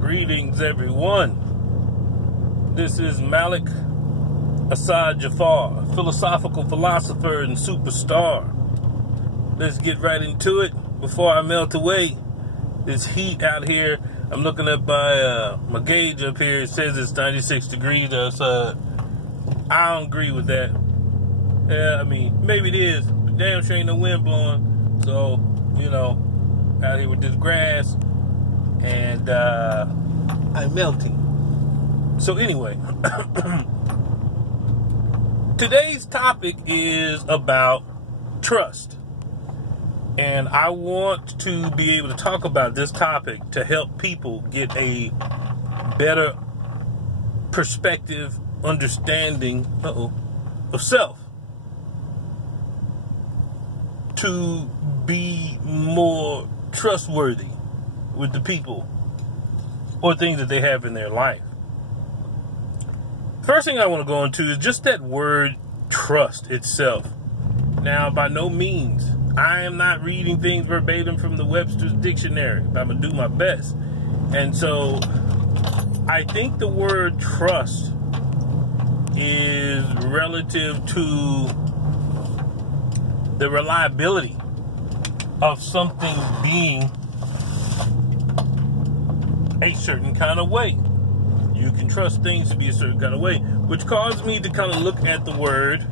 Greetings, everyone. This is Malik Asad Jafar, philosophical philosopher and superstar. Let's get right into it before I melt away. This heat out here. I'm looking up my gauge up here. It says it's 96 degrees outside. I don't agree with that. Yeah, I mean, maybe it is, but damn sure ain't no wind blowing. So, you know, out here with this grass, and I'm melting. So anyway, today's topic is about trust. And I want to be able to talk about this topic to help people get a better perspective, understanding of self. To be more trustworthy with the people or things that they have in their life. First thing I want to go into is just that word trust itself. Now, by no means, I am not reading things verbatim from the Webster's Dictionary, but I'm going to do my best. And so, I think the word trust is relative to the reliability of something being a certain kind of way. You can trust things to be a certain kind of way, which caused me to kind of look at the word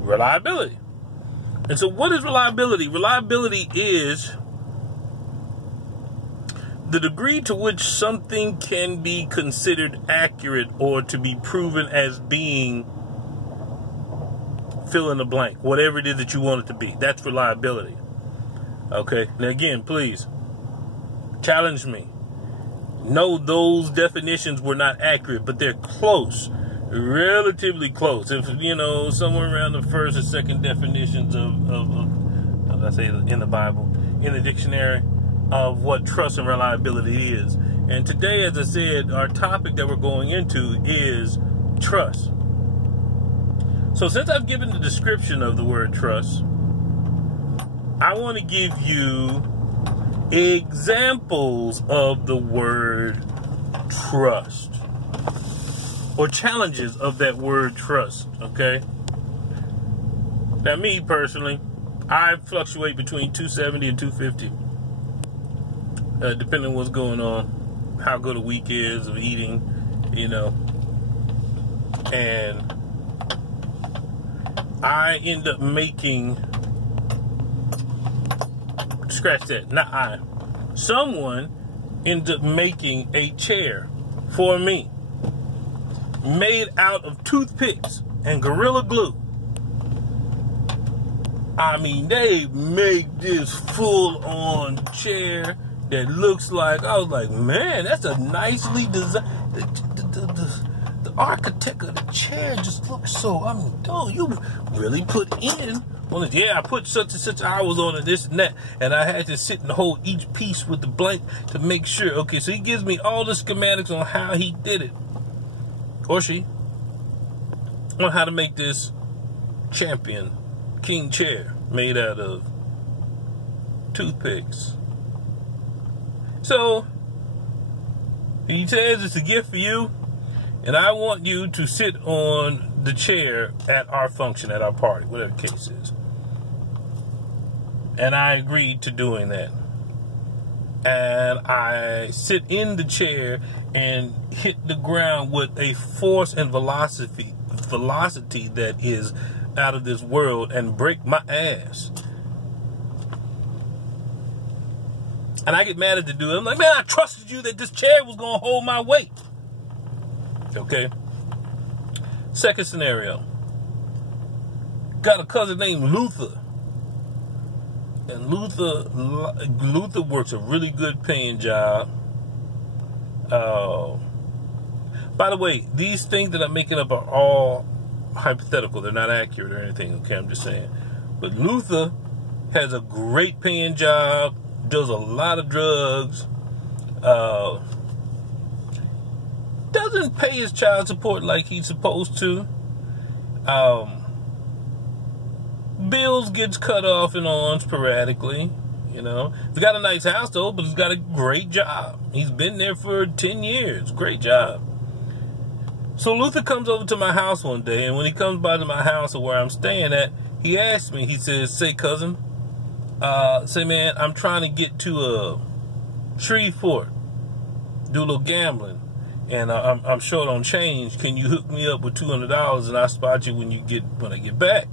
reliability. And so what is reliability? Reliability is the degree to which something can be considered accurate or to be proven as being fill in the blank, whatever it is that you want it to be. That's reliability. Okay. Now again, please challenge me. No, those definitions were not accurate, but they're close, relatively close. If you know, somewhere around the first or second definitions of I say in the Bible, in the dictionary, of what trust and reliability is. And today, as I said, our topic that we're going into is trust. So since I've given the description of the word trust, I want to give you examples of the word trust, or challenges of that word trust, okay? Now, me personally, I fluctuate between 270 and 250, depending on what's going on, how good a week is of eating, you know, and I end up making, scratch that, not I, someone ends up making a chair for me, made out of toothpicks and Gorilla Glue. I mean, they make this full-on chair that looks like, I was like, man, that's a nicely designed, the architect of the chair just looks so, I mean, oh, you really put in, well, yeah, I put such and such hours on it, this and that, and I had to sit and hold each piece with the blank to make sure. Okay, so he gives me all the schematics on how he did it, or she, on how to make this champion king chair made out of toothpicks. So he says it's a gift for you, and I want you to sit on the chair at our function, at our party, whatever the case is. And I agreed to doing that. And I sit in the chair and hit the ground with a force and velocity that is out of this world and break my ass. And I get mad at the dude. I'm like, man, I trusted you that this chair was going to hold my weight. Okay. Second scenario. Got a cousin named Luther. And Luther works a really good paying job. By the way, these things that I'm making up are all hypothetical. They're not accurate or anything. Okay, I'm just saying. But Luther has a great paying job, does a lot of drugs, doesn't pay his child support like he's supposed to. Bills gets cut off and on sporadically. You know, he's got a nice house though, but he's got a great job. He's been there for 10 years. Great job. So Luther comes over to my house one day, and when he comes by to my house or where I'm staying at, he asks me, he says, say, cousin, say, man, I'm trying to get to Shreveport, do a little gambling, and I'm short on change. Can you hook me up with $200 and I'll spot you when I get back?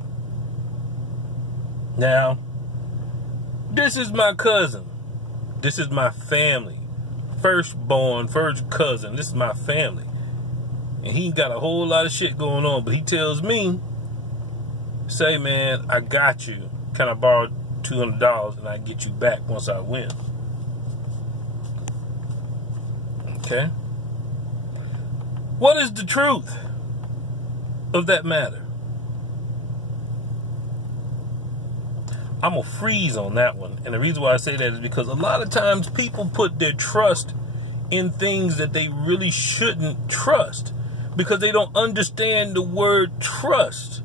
Now, this is my cousin. This is my family. Firstborn, first cousin. This is my family. And he got a whole lot of shit going on, but he tells me, say, man, I got you. Can I borrow $200 and I get you back once I win? Okay. What is the truth of that matter? I'm going to freeze on that one. And the reason why I say that is because a lot of times people put their trust in things that they really shouldn't trust because they don't understand the word trust.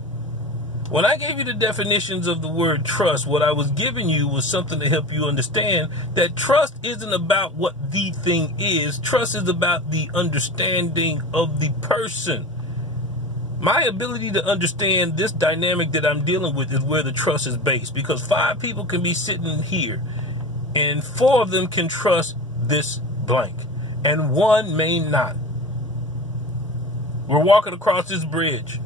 When I gave you the definitions of the word trust, what I was giving you was something to help you understand that trust isn't about what the thing is. Trust is about the understanding of the person. My ability to understand this dynamic that I'm dealing with is where the trust is based, because 5 people can be sitting here and 4 of them can trust this blank and 1 may not. We're walking across this bridge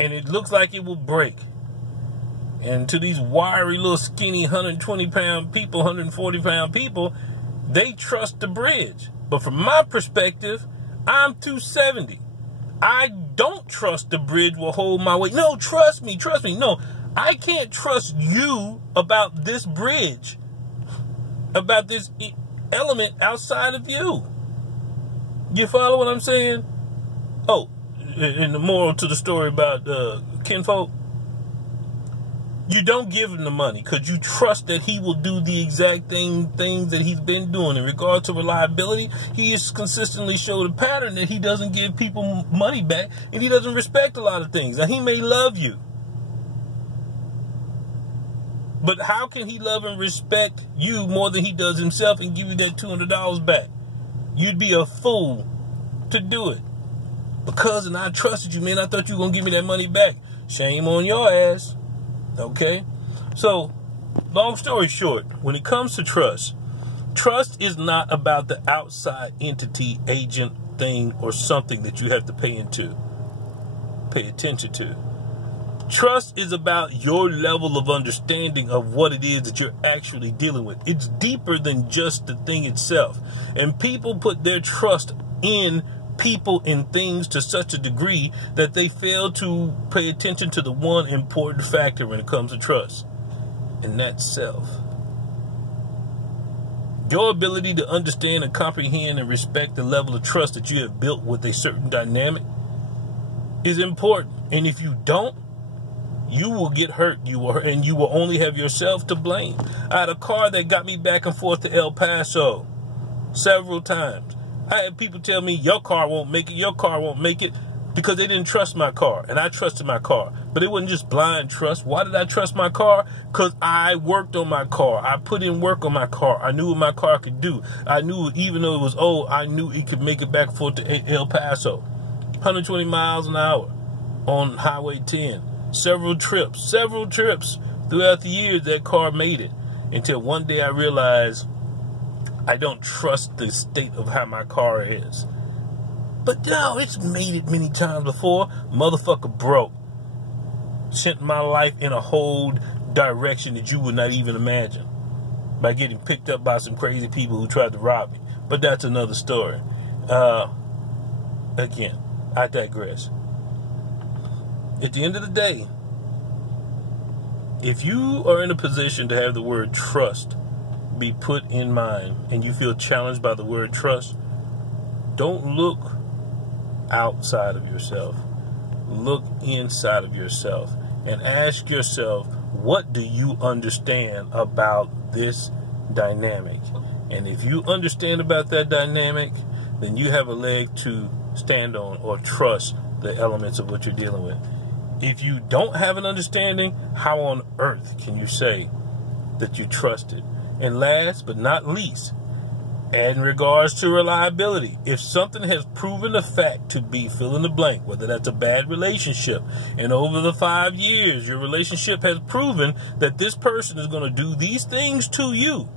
and it looks like it will break. And to these wiry little skinny 120-pound people, 140-pound people, they trust the bridge. But from my perspective, I'm 270. I don't trust the bridge will hold my weight. No, trust me. No, I can't trust you about this bridge, about this element outside of you. You follow what I'm saying? Oh, and the moral to the story about kinfolk, you don't give him the money because you trust that he will do the exact things that he's been doing. In regard to reliability, he has consistently showed a pattern that he doesn't give people money back and he doesn't respect a lot of things. Now, he may love you, but how can he love and respect you more than he does himself and give you that $200 back? You'd be a fool to do it. Because and I trusted you, man. I thought you were going to give me that money back. Shame on your ass. Okay? So, long story short, when it comes to trust, trust is not about the outside entity, agent, thing, or something that you have to pay attention to. Trust is about your level of understanding of what it is that you're actually dealing with. It's deeper than just the thing itself. And people put their trust in people and things to such a degree that they fail to pay attention to the one important factor when it comes to trust, and that's self. Your ability to understand and comprehend and respect the level of trust that you have built with a certain dynamic is important. And if you don't, you will get hurt. You will only have yourself to blame. I had a car that got me back and forth to El Paso several times. I had people tell me, your car won't make it, because they didn't trust my car, and I trusted my car. But it wasn't just blind trust. Why did I trust my car? Because I worked on my car. I put in work on my car. I knew what my car could do. I knew, even though it was old, I knew it could make it back and forth to El Paso. 120 miles an hour on Highway 10. Several trips throughout the years that car made it, until one day I realized I don't trust the state of how my car is. But no, it's made it many times before. Motherfucker broke. Sent my life in a whole direction that you would not even imagine, by getting picked up by some crazy people who tried to rob me. But that's another story. Again, I digress. At the end of the day, if you are in a position to have the word trust be put in mind and you feel challenged by the word trust, don't look outside of yourself. Look inside of yourself and ask yourself, what do you understand about this dynamic? And if you understand about that dynamic, then you have a leg to stand on or trust the elements of what you're dealing with. If you don't have an understanding, how on earth can you say that you trusted. And last but not least, in regards to reliability, if something has proven a fact to be fill in the blank, whether that's a bad relationship, and over the 5 years, your relationship has proven that this person is going to do these things to you,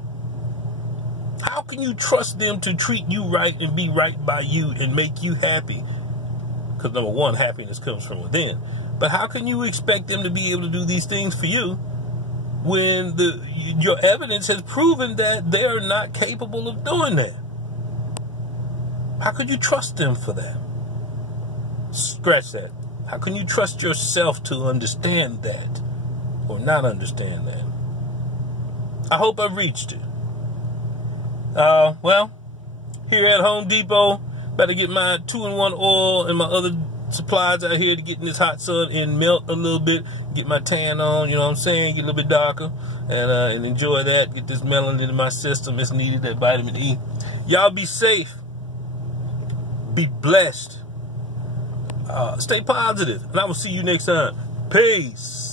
how can you trust them to treat you right and be right by you and make you happy? Because number one, happiness comes from within. But how can you expect them to be able to do these things for you when your evidence has proven that they are not capable of doing that? How could you trust them for that? Scratch that. How can you trust yourself to understand that or not understand that? I hope I've reached you. Well, here at Home Depot, about to get my 2-in-1 oil and my other supplies out here to get in this hot sun and melt a little bit, get my tan on, you know what I'm saying, get a little bit darker, and enjoy that, get this melanin into my system. It's needed, that vitamin E. Y'all be safe, be blessed, stay positive, and I will see you next time. Peace.